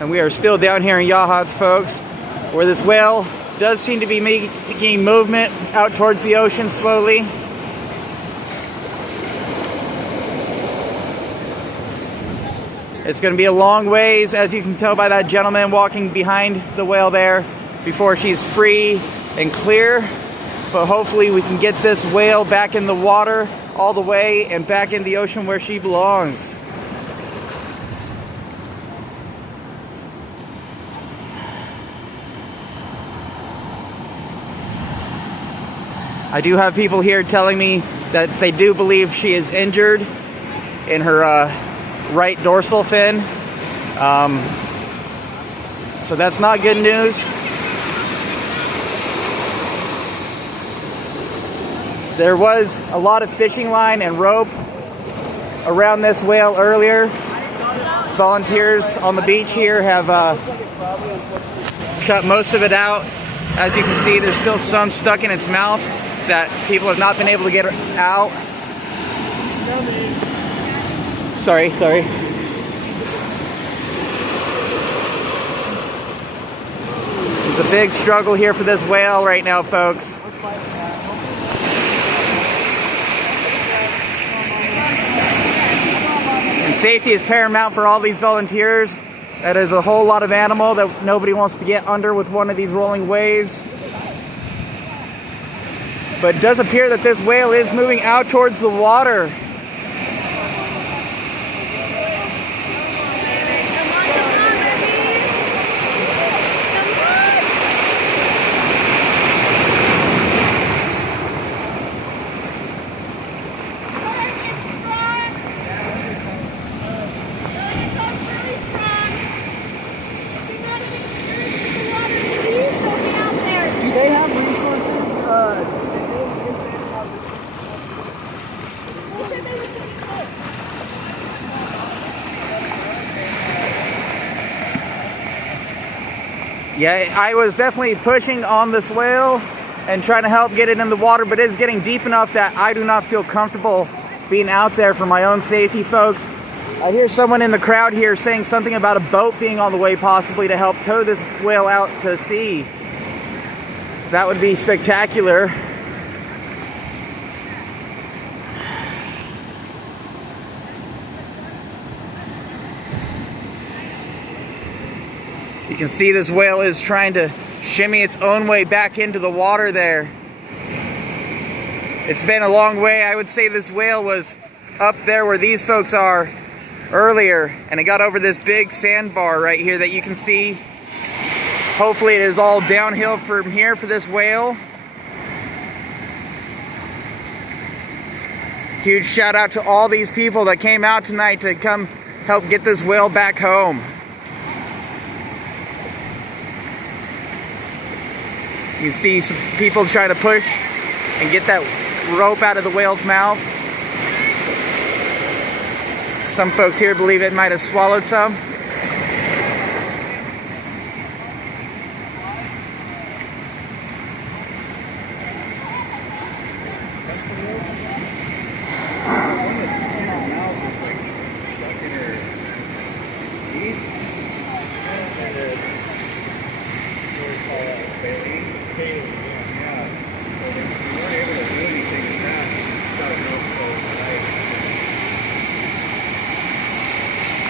And we are still down here in Yachats, folks, where this whale does seem to be making movement out towards the ocean slowly. It's going to be a long ways, as you can tell by that gentleman walking behind the whale there, before she's free and clear. But hopefully we can get this whale back in the water all the way and back in the ocean where she belongs. I do have people here telling me that they do believe she is injured in her right dorsal fin. So that's not good news. There was a lot of fishing line and rope around this whale earlier. Volunteers on the beach here have cut most of it out. As you can see, there's still some stuck in its mouth that people have not been able to get out. Sorry. It's a big struggle here for this whale right now, folks. And safety is paramount for all these volunteers. That is a whole lot of animal that nobody wants to get under with one of these rolling waves. But it does appear that this whale is moving out towards the water. Do they have resources? Yeah, I was definitely pushing on this whale and trying to help get it in the water, but it's getting deep enough that I do not feel comfortable being out there for my own safety, folks. I hear someone in the crowd here saying something about a boat being on the way possibly to help tow this whale out to sea. That would be spectacular. You can see this whale is trying to shimmy its own way back into the water there. It's been a long way. I would say this whale was up there where these folks are earlier, and it got over this big sandbar right here that you can see. Hopefully it is all downhill from here for this whale. Huge shout out to all these people that came out tonight to come help get this whale back home. You see some people trying to push and get that rope out of the whale's mouth. Some folks here believe it might have swallowed some.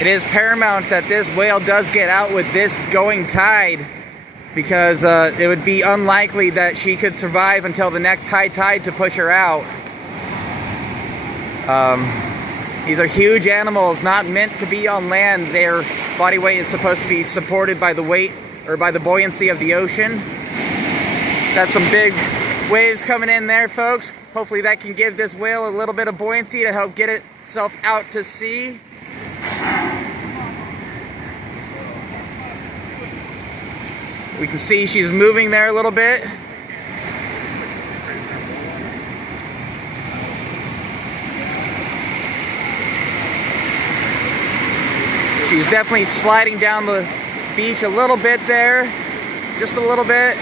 It is paramount that this whale does get out with this going tide, because it would be unlikely that she could survive until the next high tide to push her out. These are huge animals, not meant to be on land. Their body weight is supposed to be supported by the weight or by the buoyancy of the ocean. Got some big waves coming in there, folks. Hopefully that can give this whale a little bit of buoyancy to help get itself out to sea. We can see she's moving there a little bit. She's definitely sliding down the beach a little bit there, just a little bit.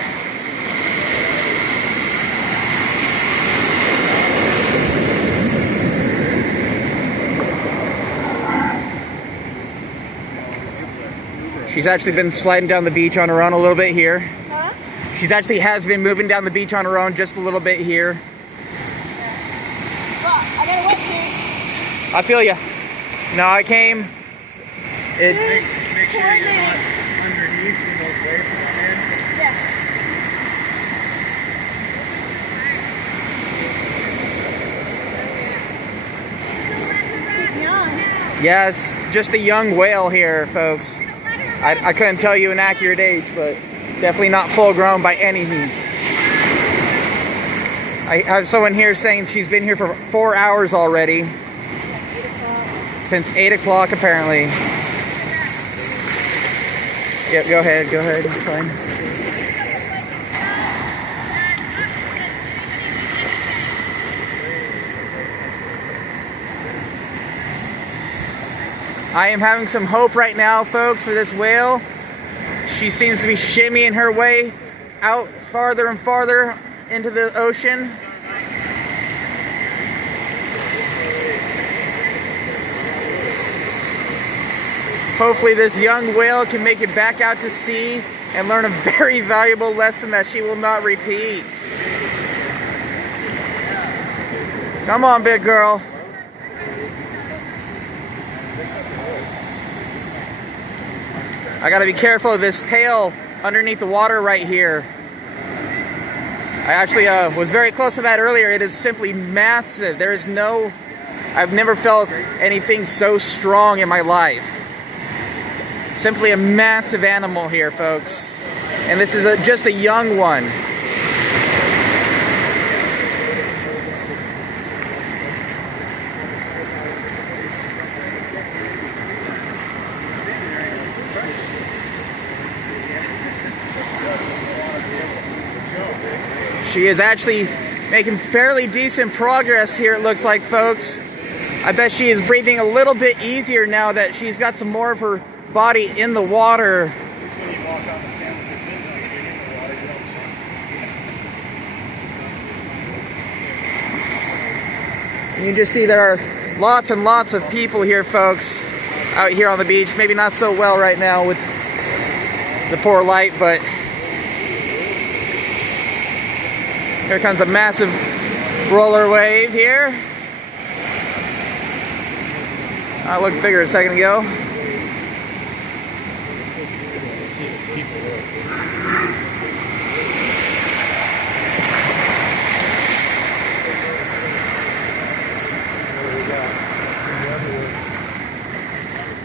She's actually been sliding down the beach on her own a little bit here. Huh? She's actually has been moving down the beach on her own just a little bit here. Well, I got a wetsuit. I feel ya. No, I came. It's Make sure you're not underneath in those waves again. Yeah. She's young. yeah, it's just a young whale here, folks. I couldn't tell you an accurate age, but definitely not full grown by any means. I have someone here saying she's been here for 4 hours already. 8 o'clock. Since 8 o'clock apparently. Yep, go ahead, it's fine. I am having some hope right now, folks, for this whale. She seems to be shimmying her way out farther and farther into the ocean. Hopefully this young whale can make it back out to sea and learn a very valuable lesson that she will not repeat. Come on, big girl. I gotta be careful of this tail underneath the water right here. I actually was very close to that earlier. It is simply massive. There is no, I've never felt anything so strong in my life. Simply a massive animal here, folks. And this is just a young one. She is actually making fairly decent progress here, it looks like, folks. I bet she is breathing a little bit easier now that she's got some more of her body in the water. You can just see there are lots and lots of people here, folks, out here on the beach. Maybe not so well right now with the poor light, but here comes a massive roller wave here. It looked bigger a second ago.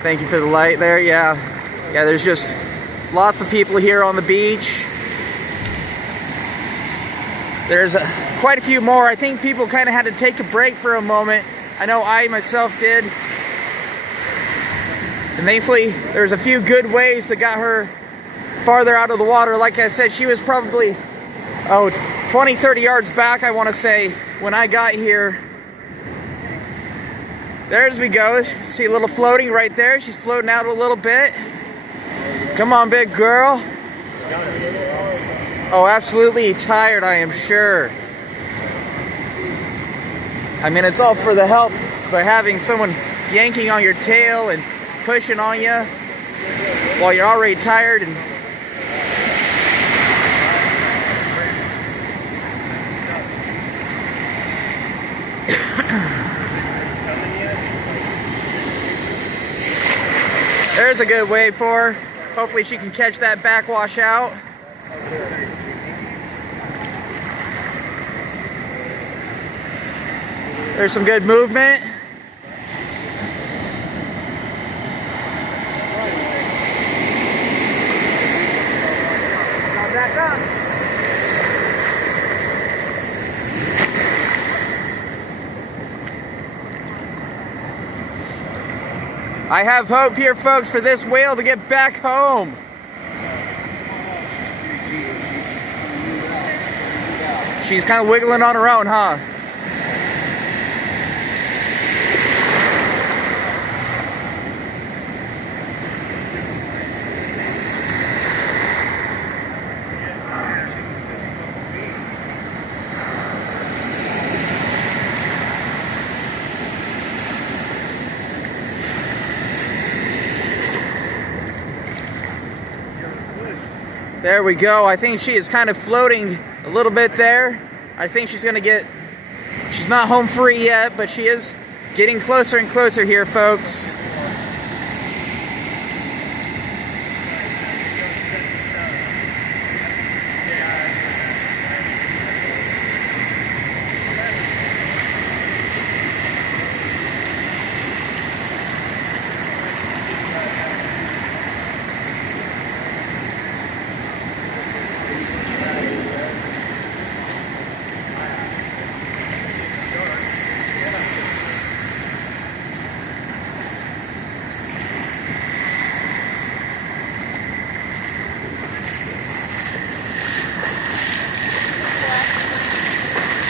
Thank you for the light there. Yeah, there's just lots of people here on the beach. There's quite a few more. I think people kind of had to take a break for a moment. I know I myself did. And thankfully, there's a few good waves that got her farther out of the water. Like I said, she was probably, 20, 30 yards back, I want to say, when I got here. There we go. See a little floating right there. She's floating out a little bit. Come on, big girl. Oh, absolutely tired, I am sure. I mean, it's all for the help, but having someone yanking on your tail and pushing on you while you're already tired and there's a good wave for her. Hopefully she can catch that backwash out. There's some good movement. Back up. I have hope here, folks, for this whale to get back home. She's kind of wiggling on her own, huh? There we go. I think she is kind of floating a little bit there. I think she's gonna get, she's not home free yet, but she is getting closer and closer here, folks.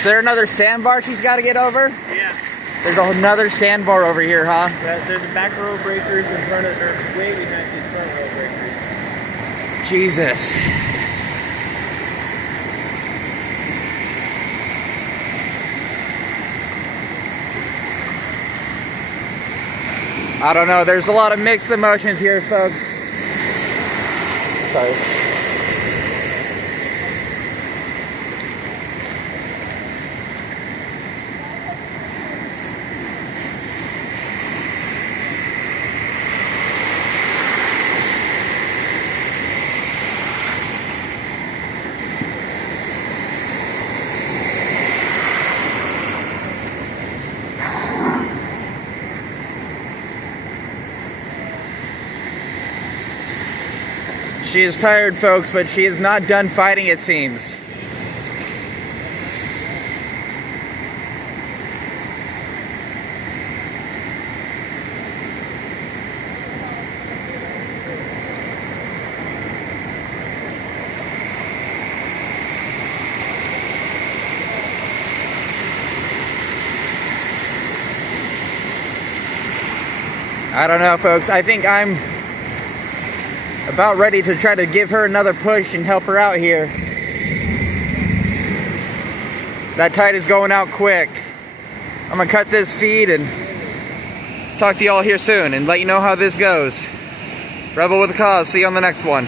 Is there another sandbar she's got to get over? Yeah. There's another sandbar over here, huh? There's back row breakers in front of, or way behind these front row breakers. Jesus. I don't know. There's a lot of mixed emotions here, folks. Sorry. She is tired, folks, but she is not done fighting, it seems. I don't know, folks. I think I'm about ready to try to give her another push and help her out here. That tide is going out quick. I'm gonna cut this feed and talk to y'all here soon and let you know how this goes. Rebel with a cause. See you on the next one.